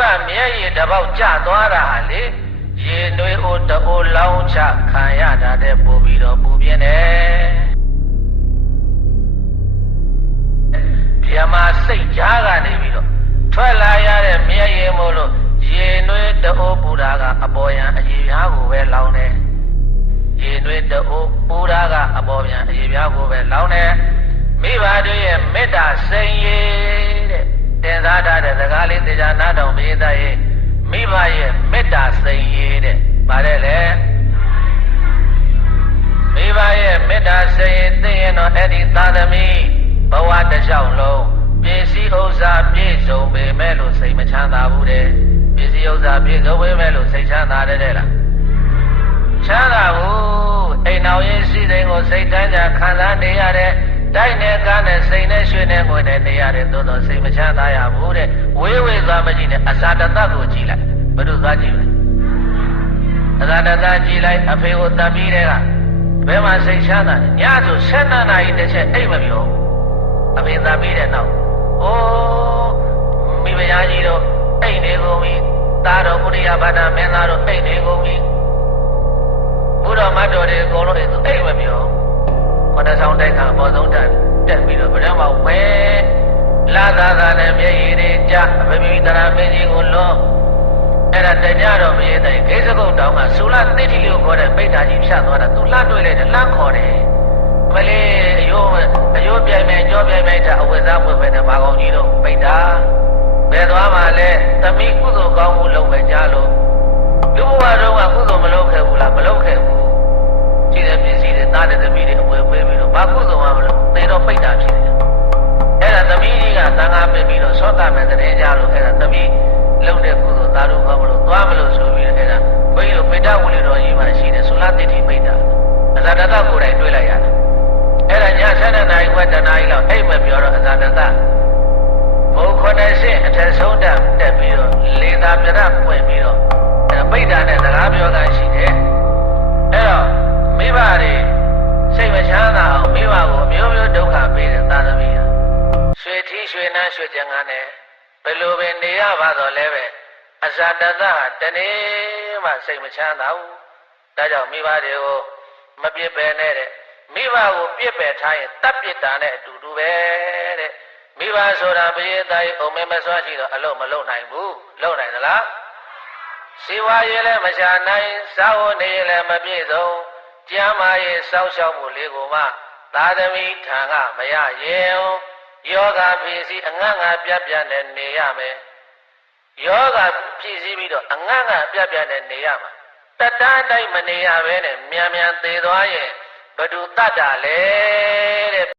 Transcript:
ဘမျက်ရည်တစ်ပေါက်ကျသွားတာဟာလေရေနွေးအိုတိုးလောင်းချခံရတာတဲ့ပို့ပြီးတော့ပူပြင်းတယ်ဗျမစိတ်ကြားကနေပြီးတော့ထွက်လာရတဲ့မျက်ရည်မို့လို့ရေနွေးတိုးပူတာကအပေါ်ယံအရေပြားကိုပဲလောင်းတယ်ရေနွေးတိုးပူတာကအပေါ်ယံအရေပြားကိုပဲလောင်းတယ်မိဘတို့ရဲ့မေတ္တာစိန်ရည်တဲ့တင်စားထားတဲ့စကားလေးတရားနားထောင်ပေးတဲ့ရဲ့မိဘရဲ့မေတ္တာစိန်ရည်တဲ့ပါတယ်လေမိဘရဲ့မေတ္တာစိန်ရည်သိရင်တော့အဲ့ဒီသာသမီဘဝတစ်လျှောက်လုံးပစ္စည်းဥစ္စာပြည့်စုံပေမဲ့လို့စိတ်မချမ်းသာဘူးတဲ့ပစ္စည်းဥစ္စာပြည့်စုံပေမဲ့လို့စိတ်ချမ်းသာတယ်တဲ့လားချမ်းသာဘူးအိမ်တော်ရေးစီစဉ်ကိုစိတ်တန်းကြခံစားနေရတဲ့တိုက်နဲ့ကားနဲ့စိတ်နဲ့ရွှေနဲ့ငွေနဲ့နေရတဲ့သို့တော့စိတ်မချမ်းသာရဘူးတဲ့ဝေးဝေးသွားမကြည့်နဲ့အစာတသက်ကိုကြည့်လိုက်ဘယ်လိုသွားကြည့်လဲအစာတသက်ကြည့်လိုက်အဖေကိုတတ်ပြီးတဲ့ကဘယ်မှာစိတ်ချမ်းသာလဲညဆို7 နာရီတစ်ချက်အိမ်မပြောအဖေတတ်ပြီးတဲ့နောက်အိုးမိဖုရားကြီးတို့အိမ်နေကုန်ပြီသားတော်ဥရိယဘာဒမင်းသားတို့အိမ်နေကုန်ပြီဘုရားမတ်တော်တွေအကုန်လုံးအိမ်မပြောခဏဆောင်တိုက်ခါပေါ်ဆုံးတက်ပြီးတော့ဗရမဝဲလာသာနဲ့မျက်ရည်တွေကြအဖေမိတရာမင်းကြီးကိုလွန်အဲ့ဒါတညတော့မရေးတဲ့ဂိစကုတ်တောင်ကဆူလာတိတိလေးကိုခေါ်တဲ့ပိဋ္ဌာကြီးဖြတ်သွားတာသူလှတွေ့လိုက်တယ်လှခေါ်တယ်မလေးအယိုးပြိုင်မယ်ကြောပြိုင်မယ်တာအဝိဇ္ဇာပွင့်ပဲနဲ့ဘာကောင်ကြီးတော့ပိဋ္ဌာဘယ်သွားမှလဲသမီးကုသိုလ်ကောင်းမှုလုပ်ပဲကြားလို့လူဘဝတော့ကကုသိုလ်မလုပ်ခဲ့ဘူးလားမလုပ်ခဲ့ဘူးကြည့်တဲ့ပစ္စည်းတွေသားတဲ့သမီးတွေအဝယ်ပေးပြီးတော့ဘာကုသိုလ်မှမလုပ်သေတော့ပိဋ္ဌာဖြစ်တယ်အဲ့ဒါသမီးကြီးကသံဃာပေးပြီးတော့သောတာပန်တဲ့ကြားလို့အဲ့ဒါသမီးလုပ်တဲ့ကုသိုလ်သားတို့ကောင်းမလို့သွားမလို့ဆိုပြီးတော့အဲ့ဒါဘုန်းကြီးတို့ပိဋ္ဌဝိလေတော်ကြီးမှရှိတယ်သုလတိတိပိဋ္ဌာအဇာတတကိုယ်တိုင်တွေ့လိုက်ရတယ်အဲ့ဒါည7 နာရီခွဲတနာရီလောက်အိမ်မပြောတော့အဇာတတဘု9 အထက်ဆုံးတက်ပြီးတော့လေသာပြရပွင့်ပြီးတော့ပိဋ္ဌာနဲ့စကားပြောတာရှိတယ်အဲ့တော့မိဘတွေစိတ်မချမ်းသာအောင်မိဘကိုအမျိုးမျိုးဒုက္ခပေးတဲ့သာသမီးရွှေထီးရွှေနှမ်းရွှေကြံငန်းနဲ့ဘယ်လိုပဲနေရပါတော့လဲပဲအဇာတတဟာတနေ့မှစိတ်မချမ်းသာဘူးဒါကြောင့်မိဘတွေကိုမပြစ်ပယ်နဲ့တဲ့မိဘကိုပြစ်ပယ်ထားရင်တပ်ပစ်တာနဲ့အတူတူပဲတဲ့မိဘဆိုတာဘယေသားကြီးအုံမဲမစွာရှိတော့အလုံးမလုံးနိုင်ဘူးလုံးနိုင်သလားစီဝါရေးလည်းမရှာနိုင်စားဝတ်နေလည်းမပြည့်စုံကျမ်းမာရေးစောင့်ရှောက်မှုလေးကိုမှသာသမီထံကမရရင်ယောဂဖြစ်စီအငတ်ငါပြတ်ပြတ်နဲ့နေရမယ်ယောဂဖြစ်စီပြီးတော့အငတ်ငါပြတ်ပြတ်နဲ့နေရမှာတတန်းတိုင်းမနေရဘဲနဲ့မြန်မြန်သေသွားရင်ဘဒုတတ်တာလဲ